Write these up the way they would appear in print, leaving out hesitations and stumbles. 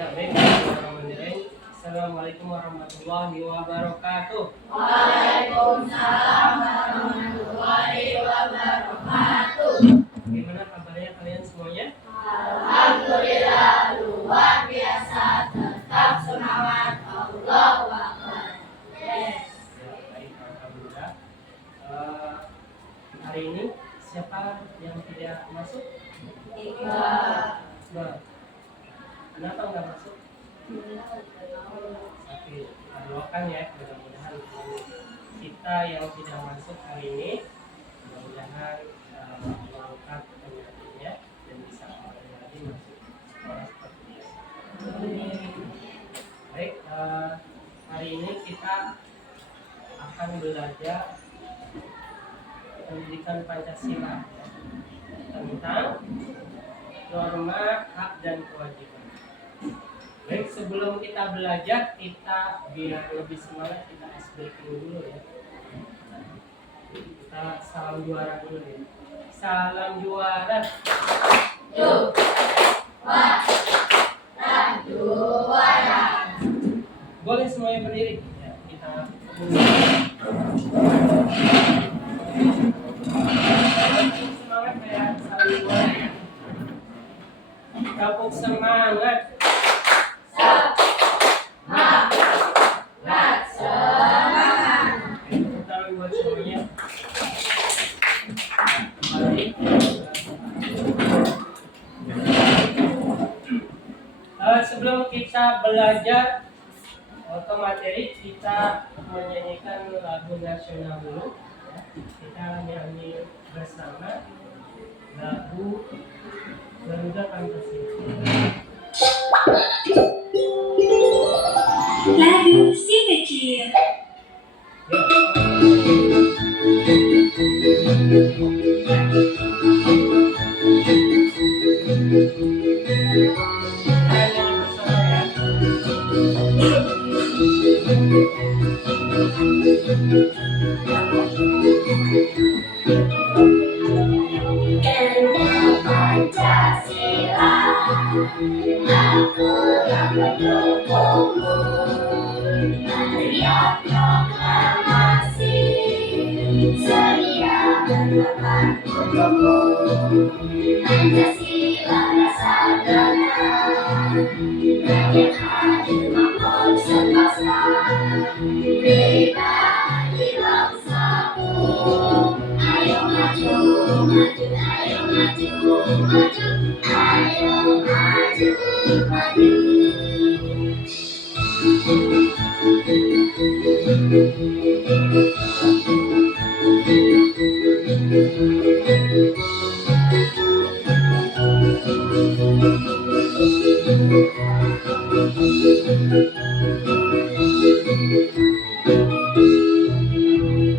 Ya, baik. Bismillahirrahmanirrahim. Assalamualaikum warahmatullahi wabarakatuh. Waalaikumsalam warahmatullahi wabarakatuh. Gimana kabarnya kalian semuanya? Alhamdulillah luar biasa, tetap semangat. Allahu Akbar. Yes. Ya, baik, alhamdulillah. Hari ini siapa yang tidak masuk? Bah, kenapa nggak masuk? Sakit. Doakan ya, mudah-mudahan kita yang tidak masuk hari ini, mudah-mudahan mengangkat penyakitnya dan bisa kembali lagi masuk sekolah seperti biasa. Baik, hari ini kita akan belajar pendidikan Pancasila tentang norma, hak, dan kewajiban. Baik, sebelum kita belajar, kita biar lebih semangat, kita ice breaking dulu ya. Kita salam juara dulu ya. Salam juara. Juara. Boleh semuanya berdiri. Ya, kita semangat ya, salam juara. Kapuk semangat. Tepuk tangan buat semuanya. Kembali. Sebelum kita belajar ke materi, kita menyanyikan lagu nasional dulu. Kita nyanyi bersama lagu Garuda Pancasila. Lagu si kecil. Pancasila, aku yang mendukungmu. Marilah proklamasi, sedia berkorban untukmu. Pancasila rasa tenang, rakyat hadir makmur sentosa. Pribadi bangsaku, ayo maju, maju, ayo maju, maju, ayo maju, maju.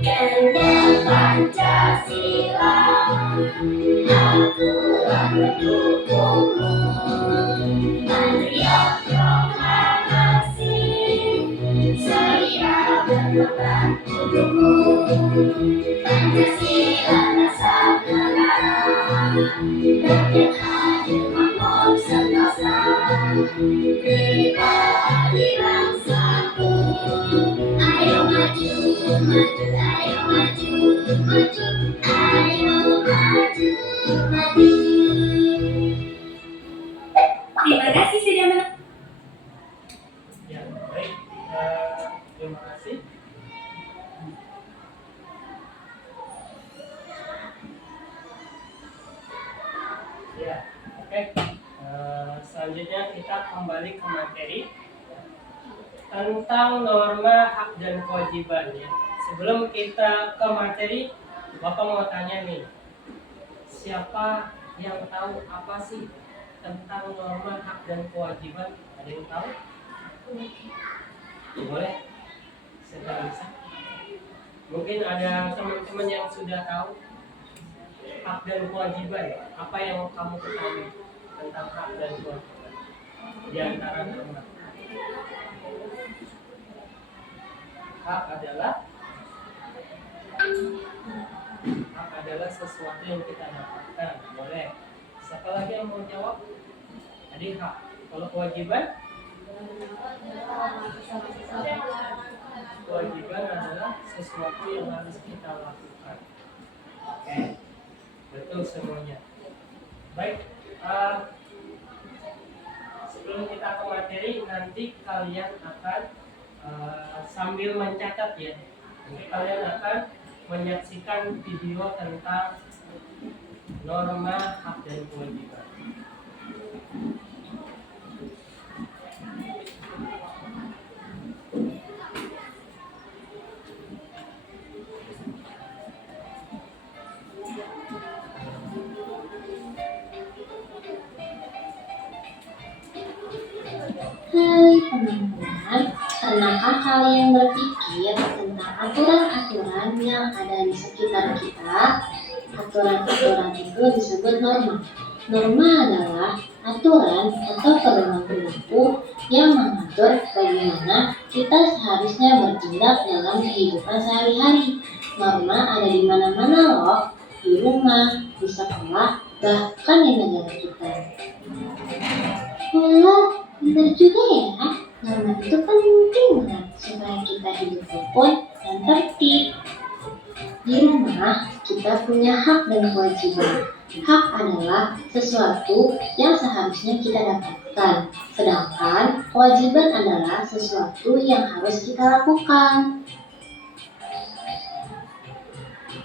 Kendal Pancasila, akulah pendukungmu. Marilah proklamasi, sedia berkorban untukmu. Pancasila rasa negara, rakyat hadir makmur sentosa. Pribadi bangsaku, ayo maju, maju, ayo maju, maju, ayo maju, maju. Terima kasih sudah menonton. Ya, baik. Terima kasih. Ya, oke. Selanjutnya kita kembali ke materi tentang norma, hak, dan kewajiban ya. Sebelum kita ke materi, Bapak mau tanya nih, siapa yang tahu apa sih tentang norma, hak, dan kewajiban? Ada yang tahu? Boleh? Sudah bisa? Mungkin ada teman-teman yang sudah tahu hak dan kewajiban. Apa yang kamu ketahui tentang hak dan kewajiban di antara norma? Hak adalah sesuatu yang kita dapatkan. Boleh. Siapa lagi yang mau jawab? Tadi hak. Kalau kewajiban? Kewajiban adalah sesuatu yang harus kita lakukan. Oke, betul semuanya. Baik, sebelum kita ke materi, nanti kalian akan sambil mencatat ya. Nanti kalian akan menyaksikan video tentang norma hak dan kewajiban. Hai teman-teman, pernahkah kalian berpikir tentang aturan-aturan yang ada di sekitar kita? Aturan-aturan itu disebut norma. Norma adalah aturan atau pedoman berlaku yang mengatur bagaimana kita seharusnya bertindak dalam kehidupan sehari-hari. Norma ada di mana-mana loh, di rumah, di sekolah, bahkan di negara kita. Wah, benar juga ya. Norma itu penting banget supaya kita hidup rukun dan tertib. Di rumah, kita punya hak dan kewajiban. Hak adalah sesuatu yang seharusnya kita dapatkan, sedangkan kewajiban adalah sesuatu yang harus kita lakukan.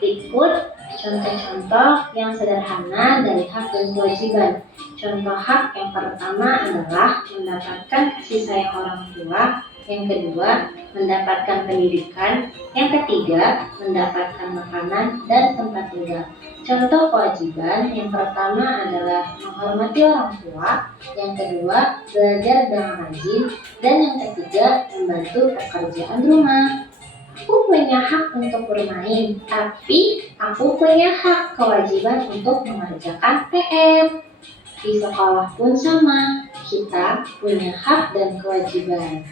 Berikut contoh-contoh yang sederhana dari hak dan kewajiban. Contoh hak yang pertama adalah mendapatkan kasih sayang orang tua. Yang kedua, mendapatkan pendidikan. Yang ketiga, mendapatkan makanan dan tempat tinggal. Contoh kewajiban yang pertama adalah menghormati orang tua. Yang kedua, belajar dengan rajin. Dan yang ketiga, membantu pekerjaan rumah. Aku punya hak untuk bermain, tapi aku punya hak kewajiban untuk mengerjakan PR. Di sekolah pun sama, kita punya hak dan kewajiban.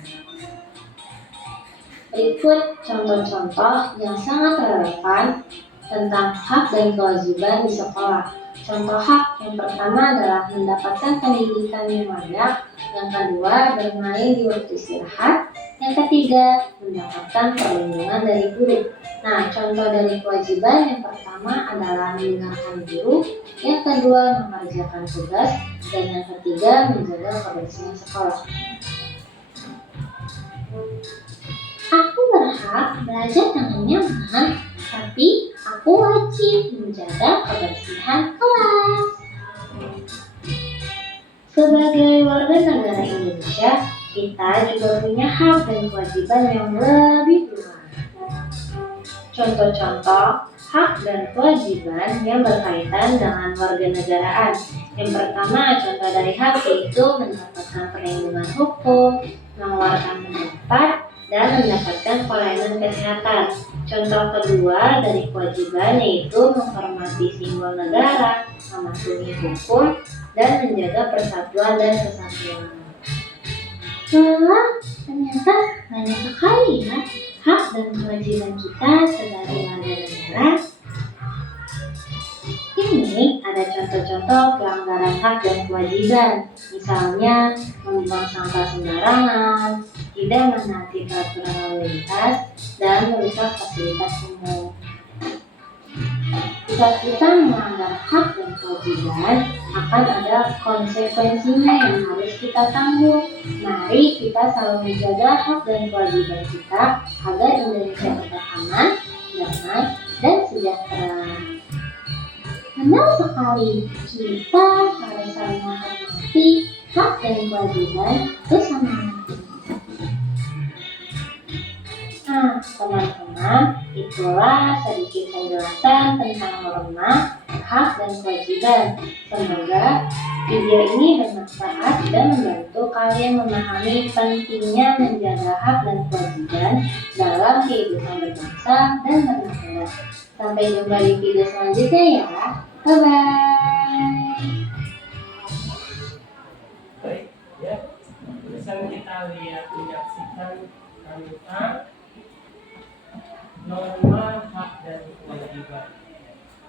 Berikut contoh-contoh yang sangat relevan tentang hak dan kewajiban di sekolah. Contoh hak yang pertama adalah mendapatkan pendidikan yang layak. Yang kedua, bermain di waktu istirahat. Yang ketiga, mendapatkan perlindungan dari guru. Nah, contoh dari kewajiban yang pertama adalah mendengarkan guru. Yang kedua, mengerjakan tugas. Dan yang ketiga, menjaga kebersihan sekolah. Aku berhak belajar dengan nyaman, tapi aku wajib menjaga kebersihan kelas. Sebagai warga negara Indonesia, kita juga punya hak dan kewajiban yang lebih luas. Contoh-contoh hak dan kewajiban yang berkaitan dengan warganegaraan. Yang pertama, contoh dari hak yaitu mendapatkan perlindungan hukum, mengeluarkan pendapat, dan mendapatkan pelayanan kesehatan. Contoh kedua dari kewajiban yaitu menghormati simbol negara, mematuhi hukum, dan menjaga persatuan dan kesatuan. Wah, ternyata banyak sekali ya hak dan kewajiban kita sebagai warga negara. Ini ada contoh-contoh pelanggaran hak dan kewajiban, misalnya membuang sampah sembarangan, tidak menaati peraturan lalu lintas, dan merusak fasilitas umum. Jika kita melanggar hak dan kewajiban, akan ada konsekuensinya yang harus kita tanggung. Mari kita selalu menjaga hak dan kewajiban kita agar Indonesia tetap aman, damai, dan sejahtera. Benar sekali, kita harus saling menghormati hak dan kewajiban bersama. Nah, teman-teman, itulah sedikit penjelasan tentang norma, hak, dan kewajiban. Semoga video ini bermanfaat dan membantu kalian memahami pentingnya menjaga hak dan kewajiban dalam kehidupan berbangsa dan bernegara. Sampai jumpa di video selanjutnya ya. Bye-bye. Baik, ya. Terusan kita lihat menyaksikan tentang norma hak dan kewajiban.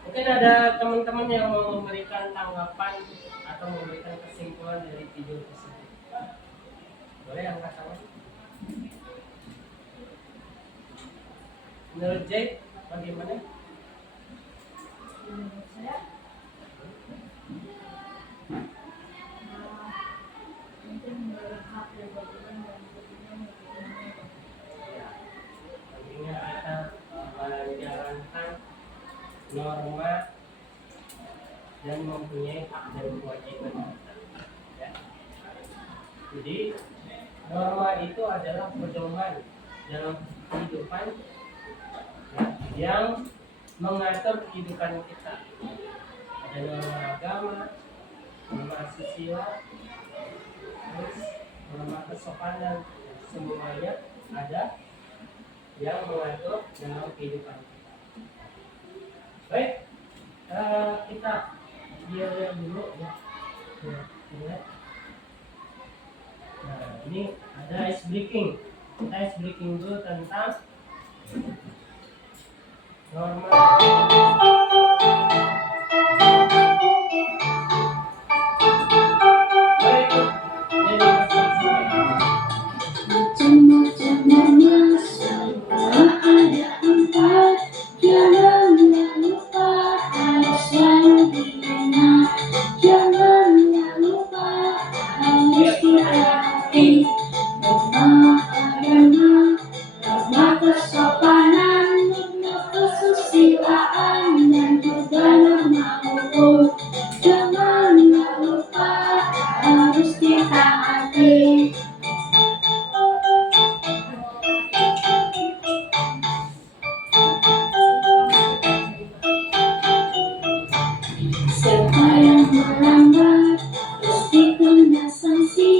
Mungkin ada teman-teman yang mau memberikan tanggapan atau memberikan kesimpulan dari video tersebut. Boleh ya? Menurut Jay, bagaimana? Menurut saya mungkin hak dan kewajiban dan kepentingan Ya, pentingnya kita menjalankan norma dan mempunyai hak dan kewajiban. Ya. Jadi norma itu adalah pedoman dalam kehidupan ya, yang mengatur kehidupan kita. Ada norma agama, norma asusila, terus norma kesopanan, semuanya ada yang mengatur dalam kehidupan kita. Baik, kita lihat dulu ya. Lihat. Nah, ini ada ice breaking. Kita ice breaking dulu tentang norma. Baik, jadi Macam-macam nama semua ada empat. Janganlah lupa harus selalu diingat. Janganlah lupa harus ditaati. Norma agama, norma kesopanan, norma kesusilaan, dan juga norma hukum. Janganlah lupa harus ditaati. Siapa yang melanggar pasti kena sanksi.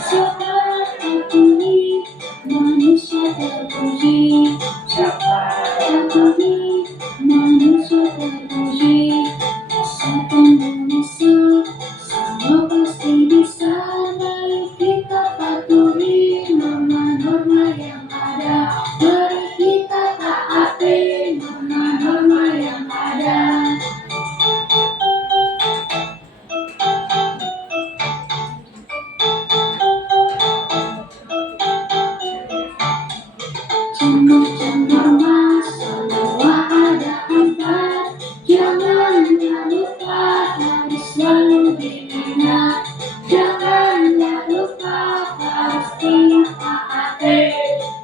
Siapa yang patuhi manusia terpuji. Siapa yang patuhi manusia terpuji. Rasakan menyusul semua pasti bisa. Mari kita patuhi norma-norma yang ada. Mari kita taati norma-norma yang ada. Macam-macam norma semua ada empat. Janganlah lupa harus selalu diingat. Janganlah lupa harus ditaati.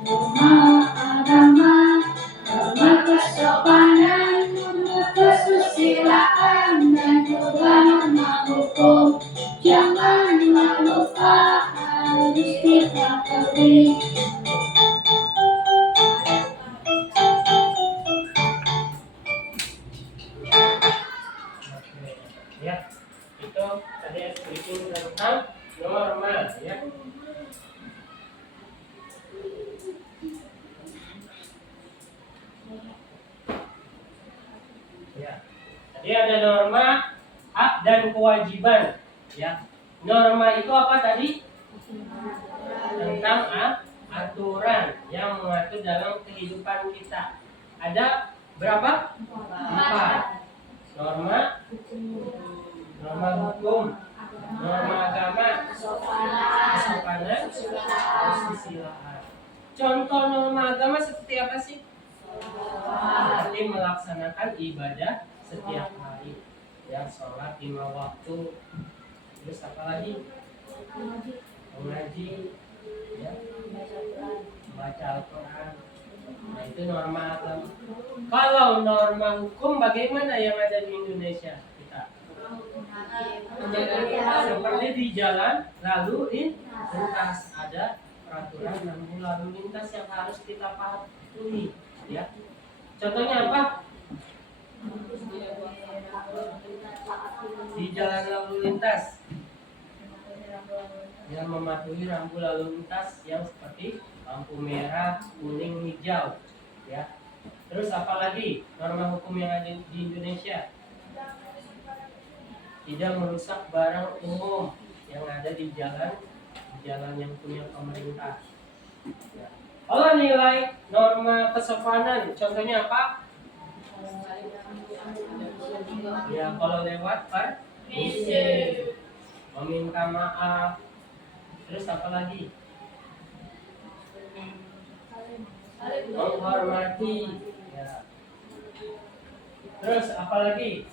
Norma agama, norma kesopanan, norma kesusilaan, dan juga norma hukum. Janganlah lupa harus ditaati. ya, itu tadi speaking tentang norma ya. Ya, tadi ada norma hak dan kewajiban ya. Norma itu apa tadi? Tentang aturan yang mengatur dalam kehidupan kita. Ada berapa? 4. Norma hukum, norma agama, kesopanan, kesusilaan. Contoh norma agama seperti apa sih? Seperti melaksanakan ibadah setiap hari, ya, sholat 5 waktu. Terus apa lagi? Mengaji, ya, baca Al-Quran. Nah, itu norma agama. Kalau norma hukum bagaimana yang ada di Indonesia kita? Seperti di jalan lalu lintas ada peraturan lalu lintas yang harus kita patuhi, ya. Contohnya apa? Di jalan lalu lintas yang mematuhi rambu lalu lintas yang seperti lampu merah, kuning, hijau, ya. Terus apa lagi norma hukum yang ada di Indonesia? Tidak merusak barang umum yang ada di jalan yang punya pemerintah. Ya. Kalau nilai norma kesopanan, contohnya apa? Ya, kalau lewat permisi, meminta maaf. Terus apa lagi? menghormati. Ya. Terus apa lagi?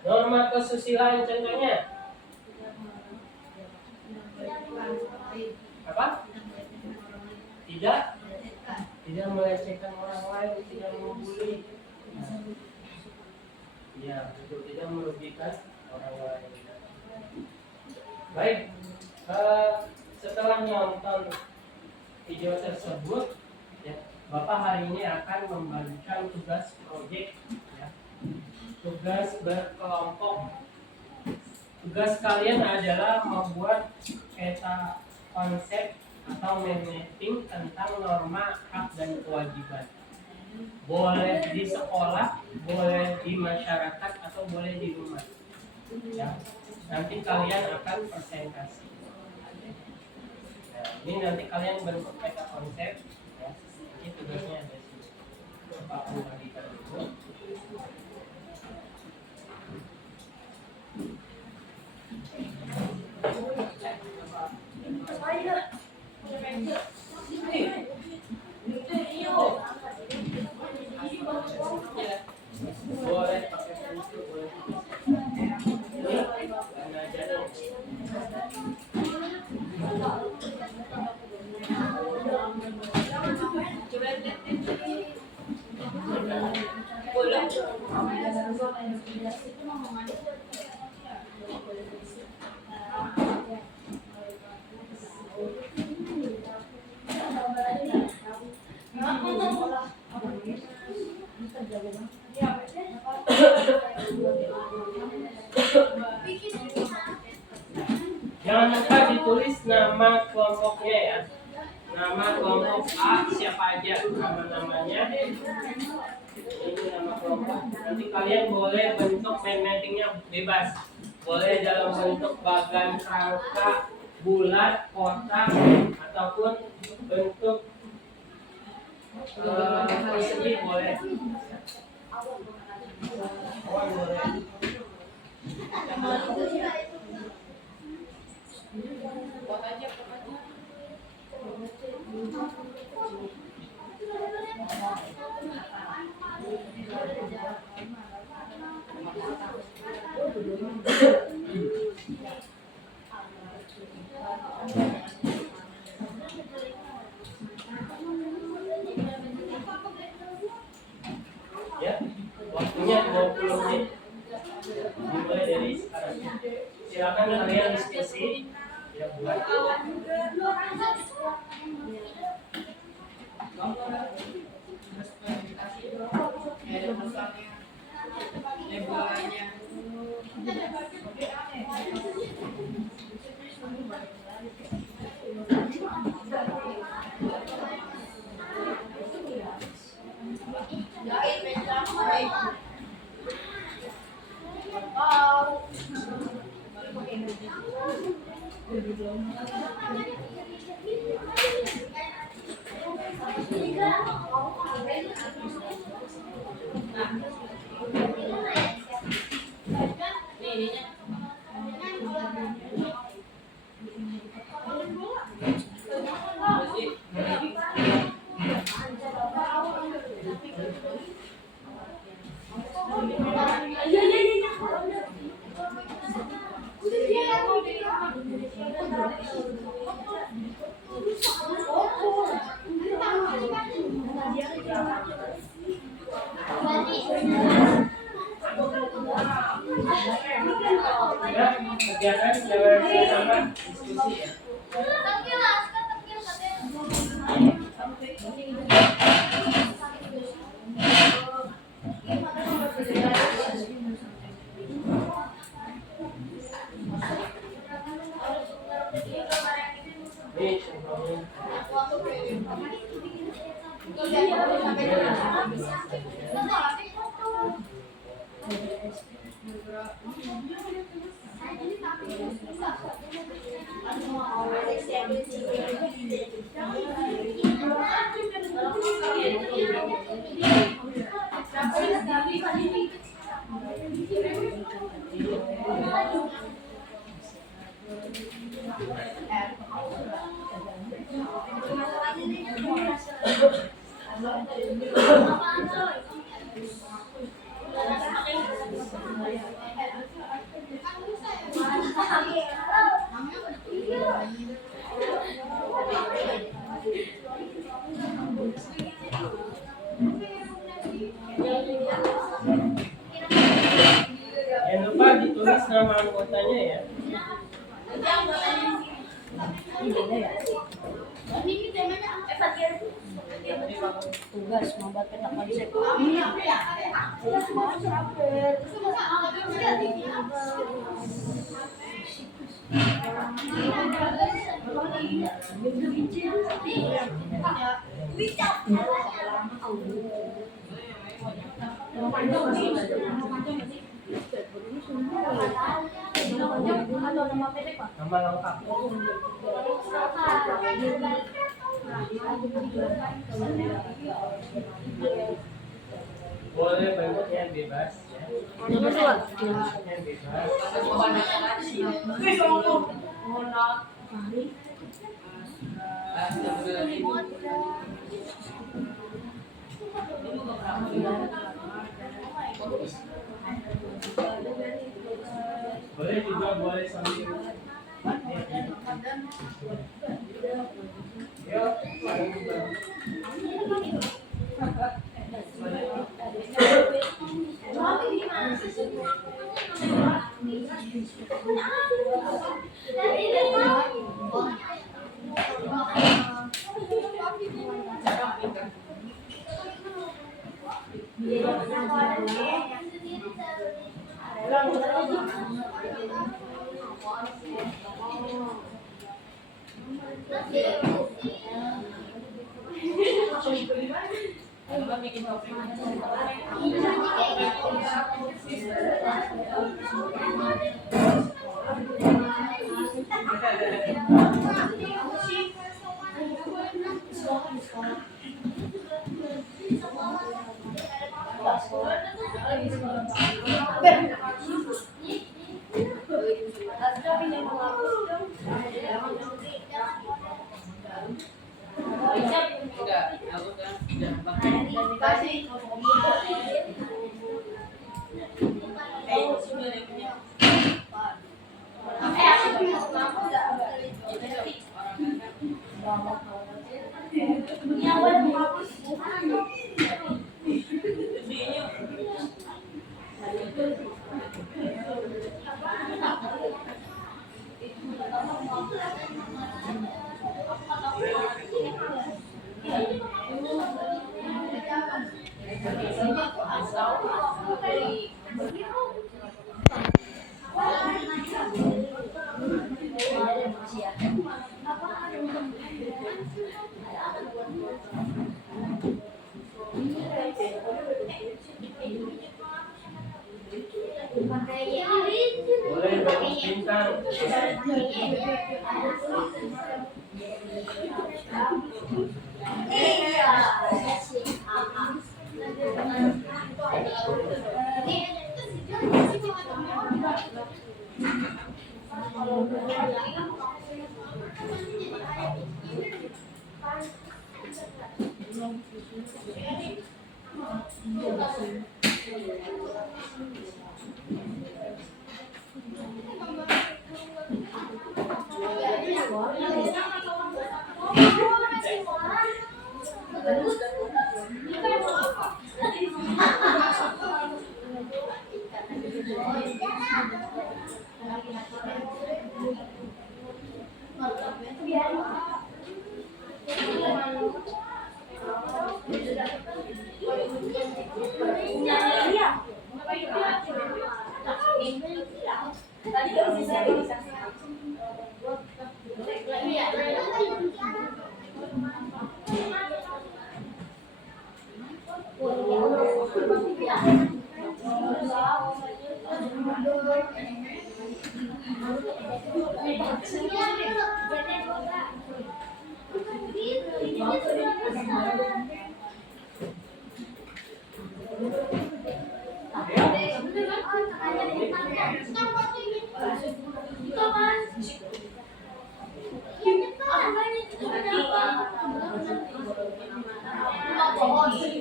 Norma kesusilaan contohnya apa? Tidak melecehkan orang lain, tidak membuli. Ya, betul, tidak merugikan orang lain. Baik, setelah nonton video tersebut, ya, Bapak hari ini akan membagikan tugas proyek, ya, tugas berkelompok. Tugas kalian adalah membuat peta konsep atau mind mapping tentang norma hak dan kewajiban. Boleh di sekolah, boleh di masyarakat, atau boleh di rumah. Ya, nanti kalian akan presentasi. Nah, ini nanti kalian bentuk peta konsep. Ya, ini tugasnya ada di sini. Bapak akan bagikan dulu. Boleh pakai pensil, boleh jangan lupa ditulis nama kelompoknya ya. Nama kelompok A siapa aja, nama-namanya. Ini nama kelompok. Nanti kalian boleh bentuk mind mappingnya bebas. Boleh dalam bentuk bagan rangka, bulat, kotak, ataupun bentuk persegi boleh. Boleh. Ya, waktunya 20 menit. Dimulai dari sekarang. Silakan kalian diskusi. Ya, buat. Ya, kegiatan jangan sama diskusi ya. Ini contohnya. Jangan lupa ditulis nama anggotanya ya. Tugas membuat peta konsep. Nama lengkap. Boleh bentuknya bebas ya. Bentuknya bebas. Boleh juga boleh sambil. Yuk, saling bantu. Boleh bentuk bintang. Oh,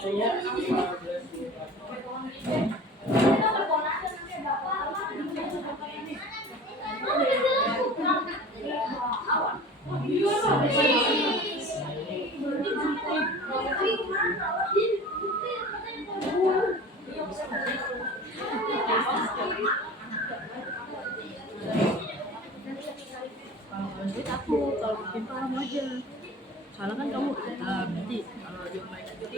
waktunya. Kalau bantuin aku, kalau bikin kamu aja. Soalnya kan kamu nanti kalau dia main nanti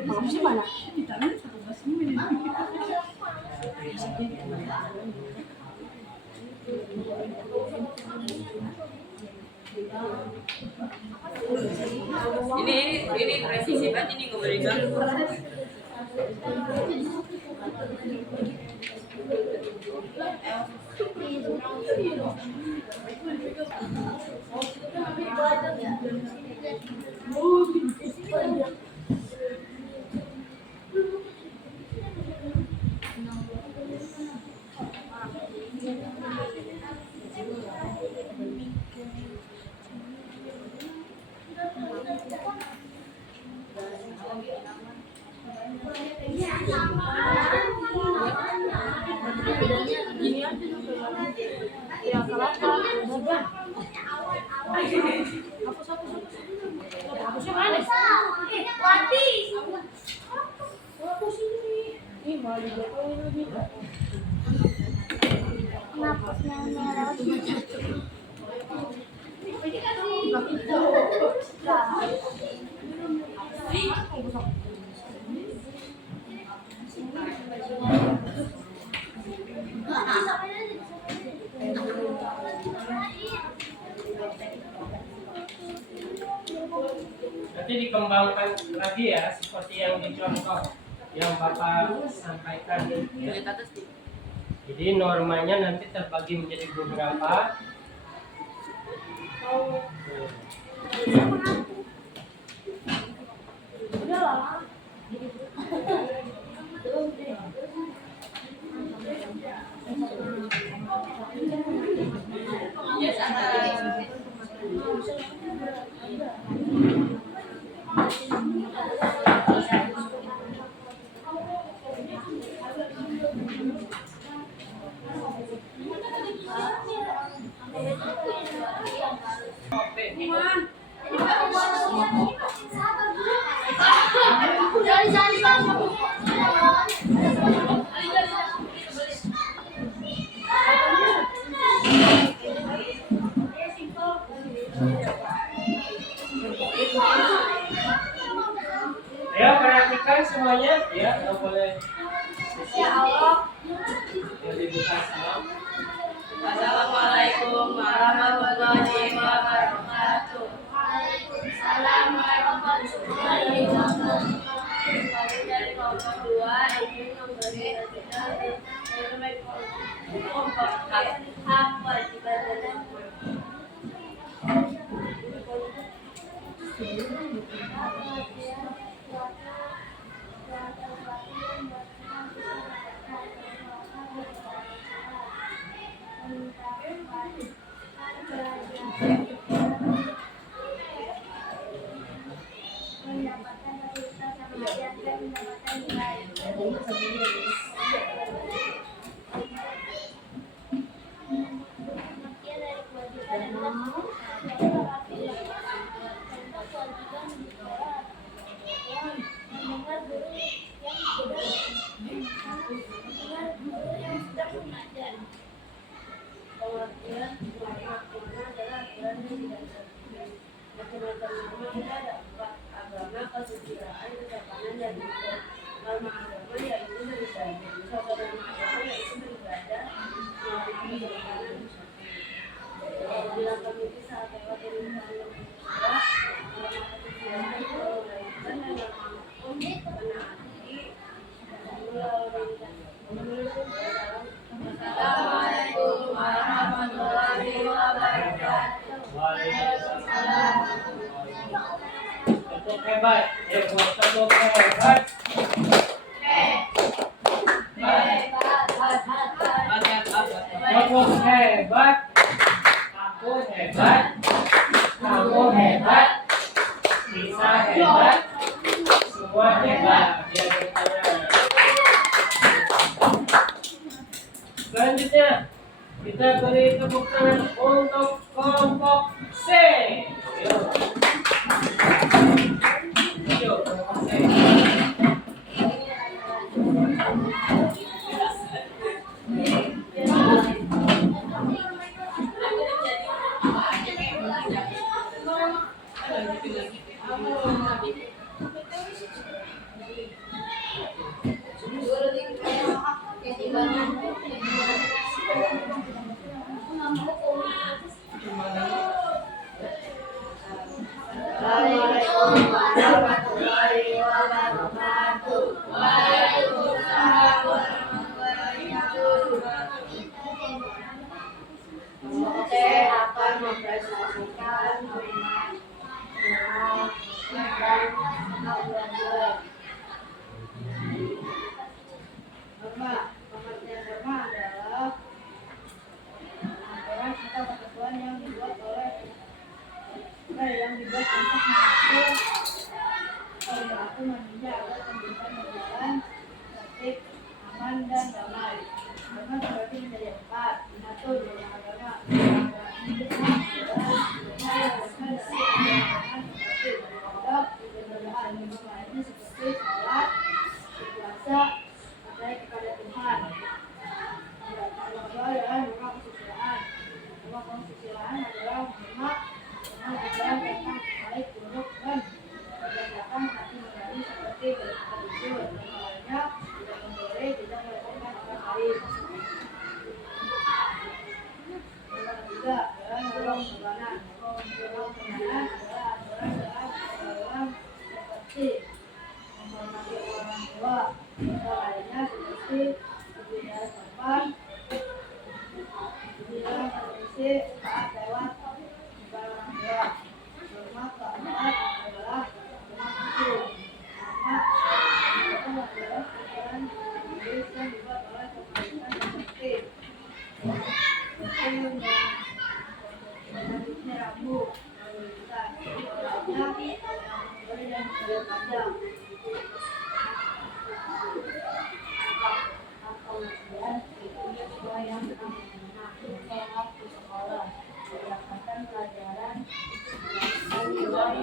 kamu sih mana? Kita kan satu belas menit. Ini presisi banget ini gue berikan. Nanti dikembangkan lagi ya, seperti yang dicontoh yang Bapak sampaikan ya. Jadi normanya nanti terbagi menjadi beberapa. Ayo perhatikan semuanya ya, nggak boleh. Ya dibuka salam. Assalamualaikum warahmatullahi wabarakatuh. Waalaikumsalam warahmatullahi wabarakatuh. Dari kelompok 2 ingin memberi hak kewajiban dan mendapatkan fasilitas yang layak dan mendapatkan nilai. Pengertian dari kewajiban dan hak. Contoh kewajiban di sekolah mendengar guru yang sedang mengajar. pengertian makna adalah aturan yang tidak macam-macam norma kita ada 4 agama, kesusilaan, kesopanan, dan hukum. Norma agama yaitu beribadah, sopan norma agama yaitu beribadah, melakukan kesopanan. Bilang komisi saat lewat tulisan yang kedua, norma kesusilaan itu melahirkan dan norma hukum menaati Assalamualaikum warahmatullahi wabarakatuh. Waalaikumsalam. Untuk hebat, buat untuk hebat. Untuk hebat, aku hebat. Assalamualaikum warahmatullahi wabarakatuh. Waalaikumsalam warahmatullahi wabarakatuh. Saya akan mempresentasikan kalimat dan abuan. Norma, pengertian norma adalah aturan atau ketentuan yang dibuat untuk mengatur perilaku manusia agar kehidupan berjalan tertib, aman dan damai. Norma terbagi menjadi 4. Satu, norma agama. Seperti sholat, puasa, percaya kepada Tuhan. Yang kedua adalah norma kesusilaan. Norma kesusilaan adalah norma ajaran tentang baik, buruk, dan berdasarkan hati nurani seperti berkata jujur, dan lainnya tidak mencuri, tidak meremehkan orang lain. Yang ketiga adalah norma ketuhanan. Norma ketuhanan adalah aturan dalam seperti menghormati orang tua, dan lainnya seperti berbicara sopan, berbicara permisi, taat lewat orang tua. Norma keempat adalah norma hukum. Norma adalah aturan Inggris yang dibuat oleh pemerintah seperti hukum dan rambu, lalu lintas, orangnya, yang boleh dan tidak panjang. Pengajian itu sesuai yang amanah, sholat di sekolah, berdasarkan pelajaran dan nilai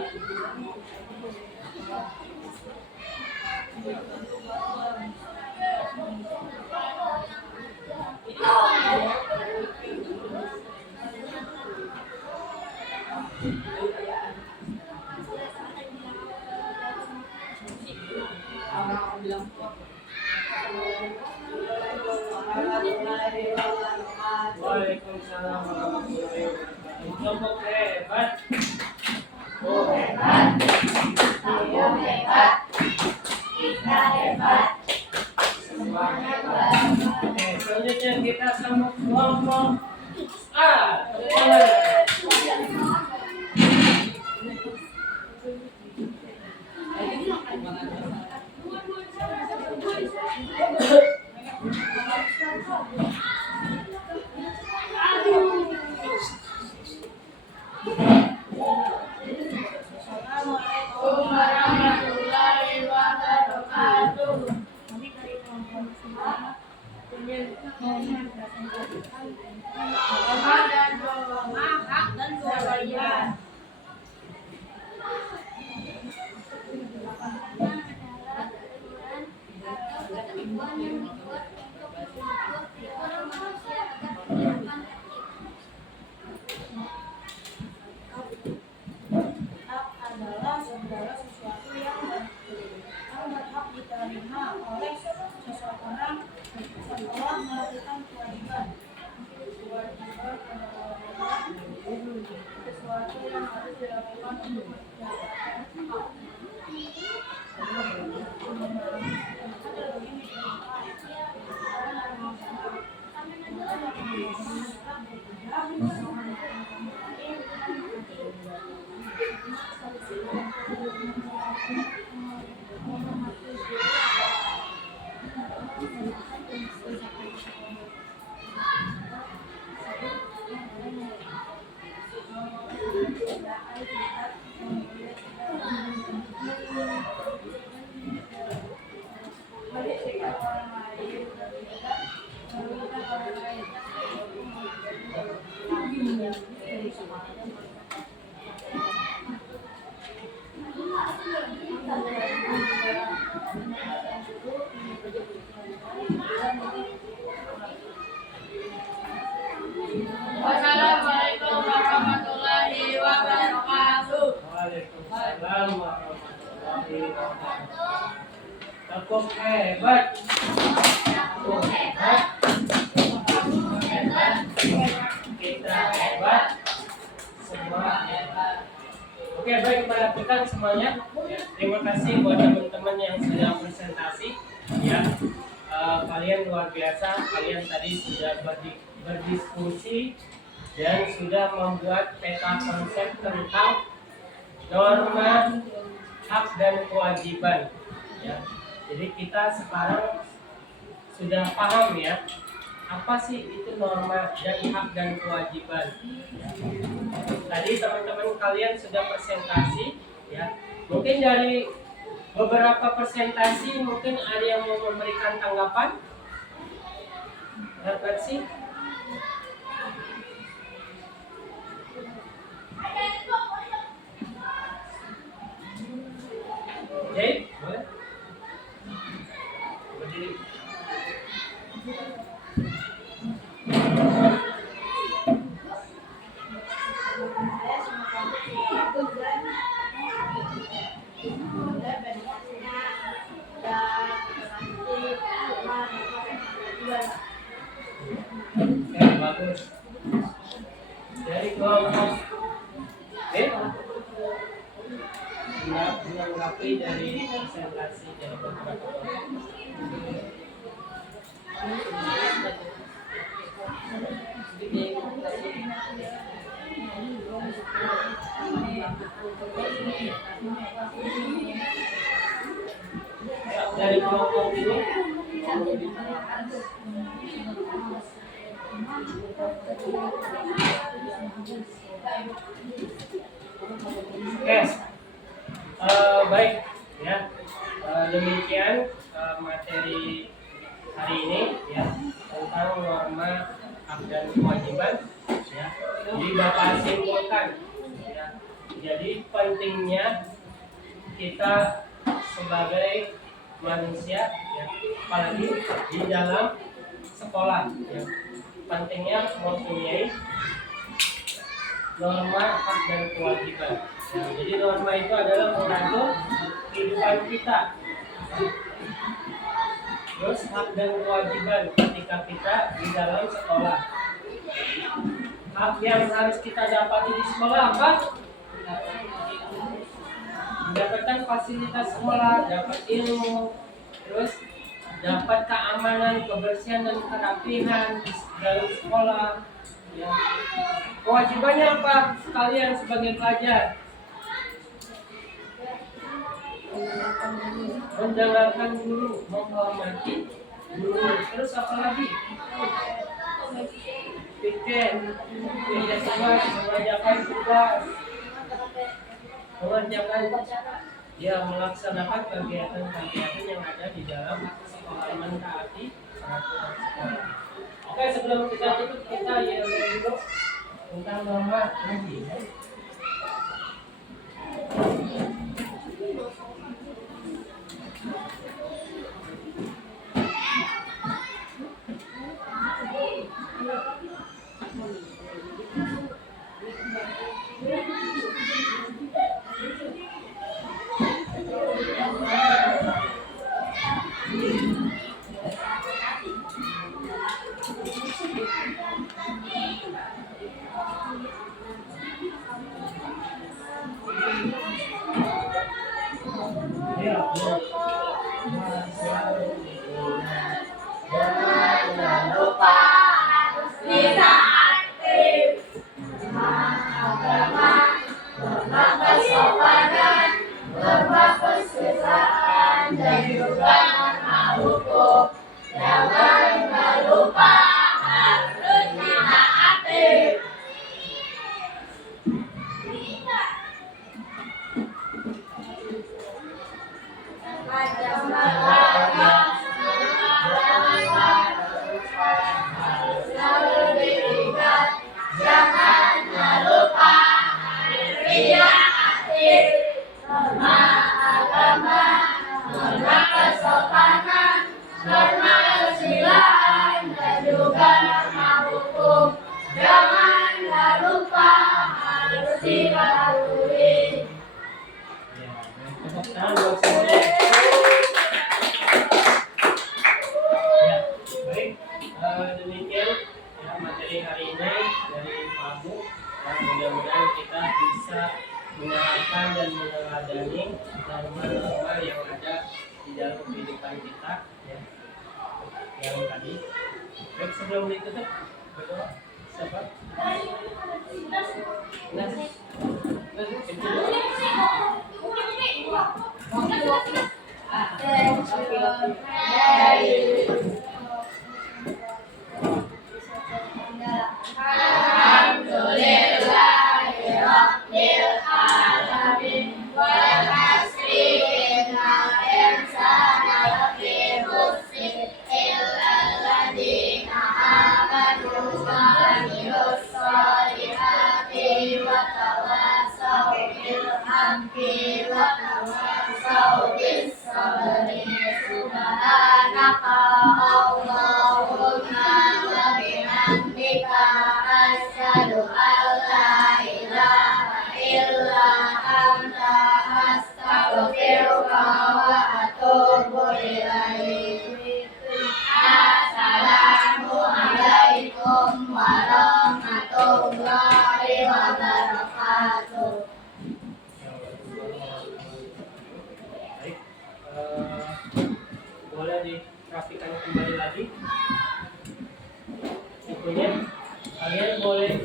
Waalaikumsalam warahmatullahi wabarakatuh. Kelompok hebat. Oh hebat. Dia hebat. Kita hebat. Semua hebat. Oke, selanjutnya kita sama kelompok A. Assalamualaikum warahmatullahi wabarakatuh. Kami dari kelompok semua punya mempresentasikan Norma dan norma hak dan kewajiban. Atau ketentuan yang dibuat untuk mengatur perilaku manusia agar kehidupan tertib. hak adalah segala sesuatu yang berhak diterima oleh seseorang setelah melakukan kewajiban. Kewajiban adalah sesuatu yang harus dilakukan untuk mendapatkan hak. Waalaikumsalam warahmatullahi wabarakatuh. Tepuk hebat. Tepuk hebat. Tepuk hebat. Kita hebat. Semua hebat. Oke, baik, perhatikan semuanya. Terima kasih buat teman-teman yang sudah presentasi. Ya, kalian luar biasa. Kalian tadi sudah berdiskusi dan sudah membuat peta konsep tentang norma, hak dan kewajiban. Ya, jadi kita sekarang sudah paham ya, apa sih itu norma dan hak dan kewajiban. Ya. Tadi teman-teman kalian sudah presentasi, ya. Mungkin dari beberapa presentasi mungkin ada yang mau memberikan tanggapan. Dapat sih? Oke, boleh. Berdiri. Bagus. Dari kelompok menanggapi dari presentasi dari beberapa kelompok. Dari kelompok ini Oke, baik ya. Demikian materi hari ini ya tentang norma hak dan kewajiban ya. Jadi Bapak simpulkan ya. Jadi pentingnya kita sebagai manusia ya, apalagi di dalam sekolah ya, pentingnya mempunyai norma hak dan kewajiban. Ya, jadi norma itu adalah mengatur kehidupan kita. Terus hak dan kewajiban ketika kita di dalam sekolah. Hak yang harus kita dapati di sekolah apa? Mendapatkan fasilitas sekolah, dapat ilmu, terus dapat keamanan, kebersihan dan kerapihan di dalam sekolah. Ya. Kewajibannya apa? Kalian sebagai pelajar mendengarkan guru, menghormati guru, terus apa lagi? Pikir, mengerjakan tugas, ya melaksanakan kegiatan-kegiatan yang ada di dalam sekolah, mentaati peraturan sekolah. Oke, sebelum kita tutup kita dulu tentang norma ini. Jangan lupa harus bisa aktif. Agama, norma kesopanan, norma kesusahan, dan juga norma hukum. Jangan lupa harus bisa aktif. Selalu diingat, jangan lupa harus bisa aktif. Norma agama menerapkan dan meneladani norma-norma yang ada di dalam kehidupan kita, ya. Yang tadi. Baik, sebelum ditutup, berdoa. Siapa? Nas. Baik, boleh dirapikan kembali lagi bukunya. Kalian boleh